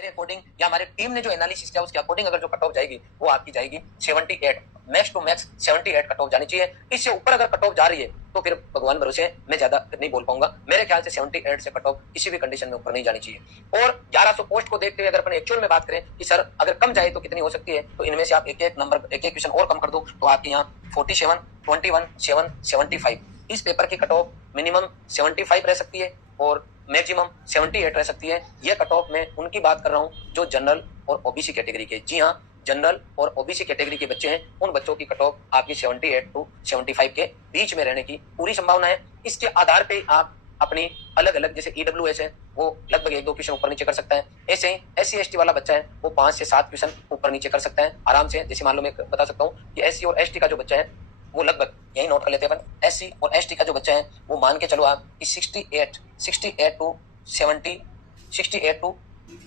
मेरे अकॉर्डिंग या हमारे टीम ने जो एनालिसिस किया उसके अकॉर्डिंग अगर जो कट ऑफ जाएगी वो आपकी जाएगी 78, max to max 78 cut off जानी चाहिए। इससे ऊपर अगर कट ऑफ जा रही है तो फिर भगवान भरोसे मैं ज्यादा नहीं बोल पाऊंगा। मेरे ख्याल से 78 से कट ऑफ किसी भी कंडीशन में ऊपर नहीं जानी चाहिए। और 1100 पोस्ट को देखते हुए अगर अपन एक्चुअल में बात करें कि सर अगर कम जाए तो कितनी हो सकती है, तो इनमें से आप एक एक नंबर एक एक क्वेश्चन और कम कर दो तो आपके यहाँ 47, 21, 7, 75 इस पेपर की कट ऑफ मिनिमम 75 रह सकती है और मैक्सिमम 78 रह सकती है। ये कट ऑफ में उनकी बात कर रहा हूँ जो जनरल और ओबीसी कैटेगरी के, जी हाँ जनरल और ओबीसी कैटेगरी के बच्चे हैं, उन बच्चों की कट ऑफ आपकी 78 टू 75 के बीच में रहने की पूरी संभावना है। इसके आधार पे आप अपनी अलग अलग जैसे ईडब्ल्यूएस है वो लगभग 1-2 क्वेश्चन ऊपर नीचे कर सकता है। ऐसे ही SC/ST वाला बच्चा है वो 5 से 7 क्वेश्चन ऊपर नीचे कर सकता है आराम से। जैसे मान लो मैं बता सकता हूँ कि SC और ST का जो बच्चा है वो लगभग यही नोट कर लेते हैं अपन, SC और ST का जो बच्चा है वो मान के चलो आप 68 टू 70, 68 टू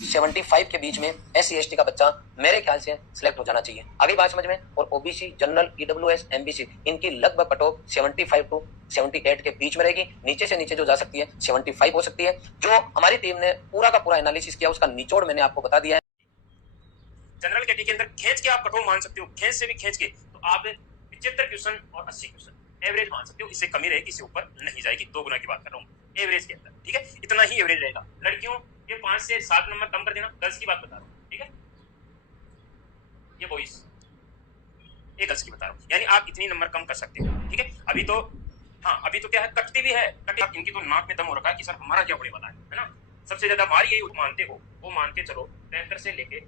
75 के बीच में SC/ST का बच्चा मेरे ख्याल से सिलेक्ट हो जाना चाहिए। अभी बात समझ में। और ओबीसी, जनरल, ईडब्ल्यूएस, एमबीसी इनकी लगभग कट ऑफ 75 टू 78 के बीच में रहेगी। नीचे से नीचे जो जा सकती है 75 हो सकती है। जो हमारी टीम ने पूरा का पूरा एनालिसिस किया उसका निचोड़ मैंने आपको बता दिया है। जनरल कैटेगरी के अंदर खींच के आप कट ऑफ मान सकते हो, खींच से भी खींच के तो आप 75 क्वेश्चन और 80 क्वेश्चन एवरेज मान सकते हो। इससे कमी रहेगी, इससे ऊपर नहीं जाएगी। 2 गुना की बात कर रहा हूँ एवरेज के अंदर, ठीक है। इतना ही एवरेज रहेगा। लड़कियों ये 5 से 7 नंबर कम कर देना, गर्ल्स की बात बता रहा हूँ, ठीक है। ये बॉयज, ये गर्ल्स की बता रहा हूँ, यानी आप इतनी नंबर कम कर सकते हो, ठीक है। अभी तो हाँ, अभी तो क्या है, कटती भी है, कटती। इनकी तो नाक में दम हो रखा है कि सर हमारा क्या पड़ेगा है ना। सबसे ज्यादा हमारी यही मानते हो, वो मान के चलो 73 से लेके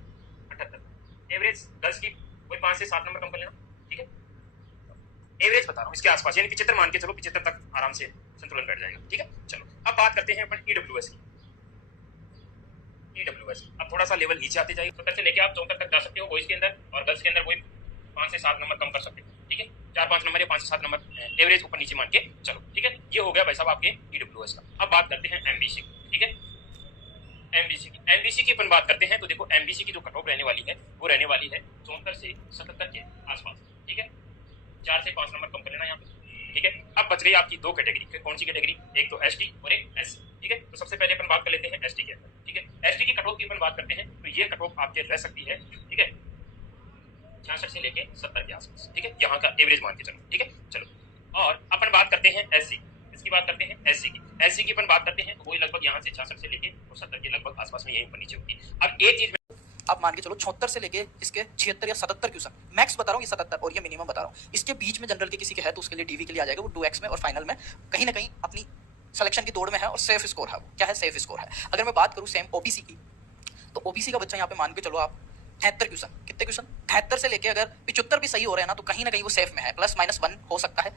78 एवरेज गर्ल्स की। कोई 5 से 7 नंबर कम कर लेना, ठीक है। एवरेज बता रहा हूँ इसके आसपास, यानी 75 मान के चलो, 75 तक आराम से संतुलन बैठ जाएगा, ठीक है। चलो अब बात करते हैं अपन ईडब्ल्यूएस की। ईडब्ल्यूएस अब थोड़ा सा लेवल नीचे आते जाइए, 70 से लेके आप 74 तक जा सकते हो बॉयज के अंदर, और गर्ल्स के अंदर कोई 5 से 7 नंबर कम कर सकते हो, ठीक है। 4-5 नंबर या 5 से 7 नंबर एवरेज ऊपर नीचे मान के चलो, ठीक है। ये हो गया भाई साहब आपके ईडब्ल्यूएस का। अब बात करते हैं एमबीसी की, ठीक है। एमबीसी की अपन बात करते हैं तो देखो एमबीसी की जो कट ऑफ रहने वाली है वो रहने वाली है 74 से 77 के आसपास, ठीक है। 4 से 5 नंबर कम कर लेना यहाँ पे, ठीक है। अब बच गई आपकी 2 कैटेगरी। कौन सी कैटेगरी? एक तो एसटी और एक एससी, ठीक है। तो सबसे पहले अपन बात कर लेते हैं एसटी के अंदर, ठीक है। एसटी की कट ऑफ की अपन बात करते हैं तो ये कट ऑफ आपके रह सकती है, ठीक है, 66 से लेके 70 के आसपास, ठीक है। यहाँ का एवरेज मान के चलो, ठीक है। चलो और अपन बात करते हैं एससी, इसकी बात करते हैं एससी की। एससी की अपन बात करते हैं तो वही लगभग यहाँ से 66 से लेके और 70 के लगभग आसपास में, यहीं ऊपर नीचे होती है। अब एक चीज आप मान के चलो 76 से लेके इसके 76 या 77 क्वेश्चन, मैक्स बता रहा हूँ ये 77 और ये मिनिमम बता रहा हूँ। इसके बीच में जनरल के किसी के है तो उसके लिए डीवी के लिए आ जाएगा वो 2x में, और फाइनल में कहीं ना कहीं अपनी सिलेक्शन की दौड़ में है और सेफ स्कोर है। वो क्या है? सेफ स्कोर है। अगर मैं बात करूँ सेम ओबीसी की, तो ओबीसी का बच्चा यहाँ पे मान के चलो आप 73 क्वेश्चन, कितने क्वेश्चन? 73 से लेके अगर 75 भी सही हो रहे हैं ना तो कहीं ना कहीं वो सेफ में है, ±1 हो सकता है,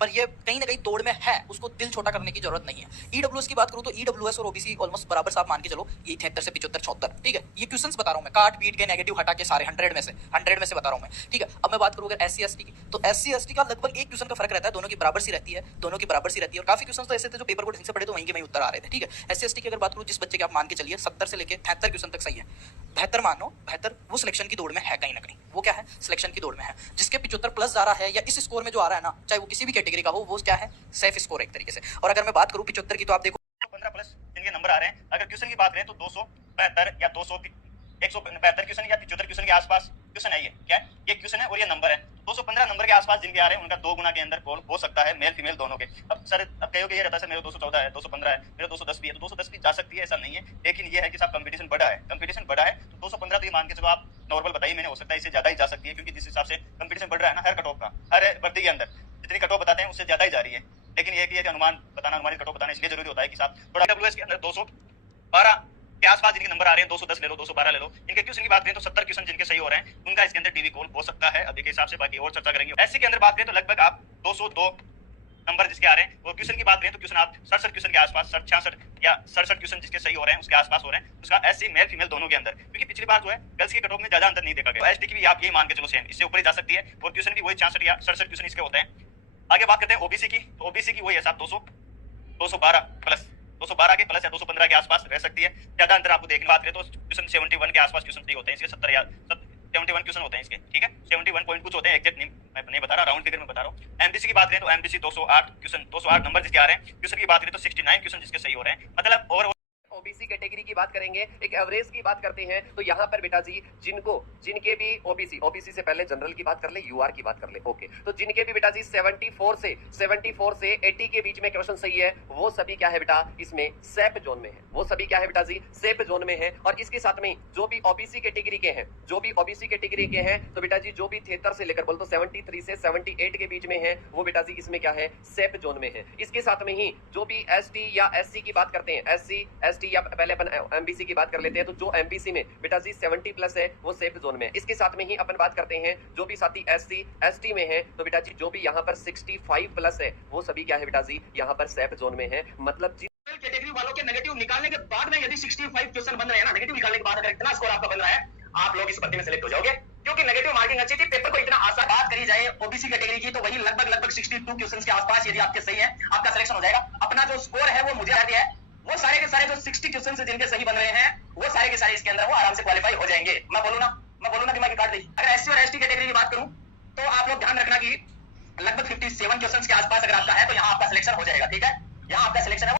पर ये कहीं ना कहीं तोड़ में है, उसको दिल छोटा करने की जरूरत नहीं है। ईडब्ल्यूएस की बात करूं तो ईडब्ल्यूएस और ओबीसी ऑलमोस्ट बराबर साहब मान के चलो, ये 73 से 75, 74, ठीक है। ये क्वेश्चंस बता रहा हूं मैं, काट पीट के नेगेटिव हटा के सारे 100 में से बता रहा हूं मैं, ठीक है। अब मैं बात करूं अगर SC/ST की, तो SC/ST का लगभग एक क्वेश्चन का फर्क रहता है, दोनों की बराबर सी रहती है, और काफी क्वेश्चन तो ऐसे थे जो पेपर बोर्ड से पढ़े तो वहीं के वहीं उत्तर आ रहे थे, ठीक है। SC/ST की अगर बात करूं, जिस बच्चे की आप मान के चलिए 70 से लेके 73 क्वेश्चन तक सही है, बेहतर मानो, बेहतर वो सिलेक्शन की दौड़ में है कहीं ना कहीं। वो क्या है? सिलेक्शन की दौड़ में है। जिसके 75 प्लस जा रहा है या इस स्कोर में जो आ रहा है ना, चाहे वो किसी भी कैटेगरी का हो, वो क्या है? सेफ स्कोर एक तरीके से। और अगर मैं बात करूं 75 की, तो आप देखो 15 प्लस जिनके नंबर आ रहे हैं। अगर क्वेश्चन की बात करें तो 272 या 172 क्वेश्चन या 75 क्वेश्चन के आसपास क्वेश्चन है। ये क्या है? ये क्वेश्चन है और ये नंबर है। 215 नंबर के आसपास जिनके आ रहे हैं उनका 2 गुना के अंदर कॉल हो सकता है, मेल फीमेल दोनों के। अब सर अब कहोगे ये रहता है मेरे 214 है, 215 है, मेरे 210 भी है, तो 210 भी जा सकती है, ऐसा नहीं है। लेकिन ये है कि साहब कंपटीशन बढ़ा है, तो 215 तो ये मान के चलो आप नॉर्मल बताइए मैंने, हो सकता है इससे ज्यादा ही जा सकती है, क्योंकि जिस हिसाब से कंपटीशन बढ़ रहा है ना हर कट ऑफ का, हर भर्ती के अंदर जितनी कट ऑफ बताते हैं उससे ज्यादा ही जा रही है। लेकिन ये कि अनुमान बताना, अनुमानित कट ऑफ बताना इसलिए जरूरी होता है कि साहब थोड़ा डब्ल्यूएस के अंदर 212 के आसपास जिनके नंबर आ रहे हैं, 210 ले लो, 212 ले लो। इनके क्वेश्चन की बात करें तो 70 क्वेश्चन जिनके सही हो रहे हैं उनका इसके अंदर डीवी कॉल हो सकता है अभी के हिसाब से, बाकी और चर्चा करेंगे। एससी के अंदर बात करें तो लगभग आप 202 नंबर जिसके आ रहे हैं, और क्वेश्चन की बात करें तो क्वेश्चन आप 67 क्वेश्चन के आसपास, 66 या 67 क्वेश्चन जिसके सही हो रहे हैं उसके आसपास हो रहे हैं, उसका एससी मेल फीमेल दोनों के अंदर। क्योंकि पिछली बार जो है गर्ल्स की कट ऑफ में ज्यादा अंतर नहीं देखा गया। एसटी की भी आप यही मान के चलो सेम, इससे ऊपर ही जा सकती है, और क्वेश्चन भी वही 66 या 67 क्वेश्चन इसके होते हैं। आगे बात करते हैं ओबीसी की, तो ओबीसी की वही है साहब 212 प्लस, 212 के प्लस या 215 के आसपास रह सकती है। ज्यादा अंतर आपको देखने बात करें तो क्वेश्चन 71 के आसपास क्वेश्चन सही होते हैं इसके, 70 या 71 क्वेश्चन होते हैं इसके, ठीक है। 71 पॉइंट कुछ होते हैं, एग्जैक्ट नहीं बता रहा, राउंड फिगर में बता रहा हूँ। एमबीसी की बात करें तो एमबीसी 208 क्वेश्चन, 208 नंबर जिसके आ रहे हैं। क्वेश्चन की बात करें तो 69 क्वेश्चन जिसके सही हो रहे हैं, मतलब और ओबीसी कैटेगरी की बात करेंगे, एक एवरेज की बात करते हैं, तो यहाँ पर बेटा जी जिनके भी ओबीसी से पहले जनरल की बात कर ले, यूआर की बात कर ले, ओके, तो जिनके भी बेटा जी 74 से 80 के बीच में क्वेश्चन सही है, वो सभी क्या है बेटा इसमें सेफ जोन में है, वो सभी क्या है बेटा जी सेफ जोन में है। और इसके साथ में जो भी ओबीसी कैटेगरी के हैं, तो बेटा जी जो भी 73 से लेकर बोल तो 73 से 78 के बीच में है, वो बेटा जी इसमें क्या है सेफ जोन में है। इसके साथ में ही जो भी एसटी या एससी की बात करते हैं, एससी या पहले अपन एमबीसी की बात कर लेते हैं, तो जो एमबीसी में बेटा जी 70 प्लस है वो सेफ जोन में है। इसके साथ में ही अपन बात करते हैं जो भी साथी एससी एसटी में है, तो बेटा जी जो भी यहाँ पर 65 प्लस है वो सभी क्या है बेटा जी यहाँ पर सेफ जोन में है। मतलब जी कैटेगरी वालों के नेगेटिव निकालने के बाद में यदि 65 क्वेश्चन बन रहे हैं ना, नेगेटिव निकालने के बाद अगर इतना स्कोर आपका बन रहा है, आप लोग इस भर्ती में सेलेक्ट हो जाओगे, क्योंकि नेगेटिव मार्किंग अच्छी थी, पेपर को इतना आसान। बात करी जाए ओबीसी कैटेगरी की तो वही लगभग 62 क्वेश्चन के आसपास यदि आपके सही है आपका सिलेक्शन हो जाएगा। अपना जो स्कोर है वो मुझे आ गया है, वो सारे के सारे जो 60 क्वेश्चन जिनके सही बन रहे हैं वो सारे के सारे इसके अंदर वो आराम से क्वालिफाई हो जाएंगे। मैं बोलूँ ना दिमाग काट दी। अगर एससी और एसटी कैटेगरी की बात करूं तो आप लोग ध्यान रखना कि लगभग 57 क्वेश्चन के आसपास अगर आपका है तो यहाँ आपका सिलेक्शन हो जाएगा। ठीक है, यहाँ आपका सिलेक्शन है।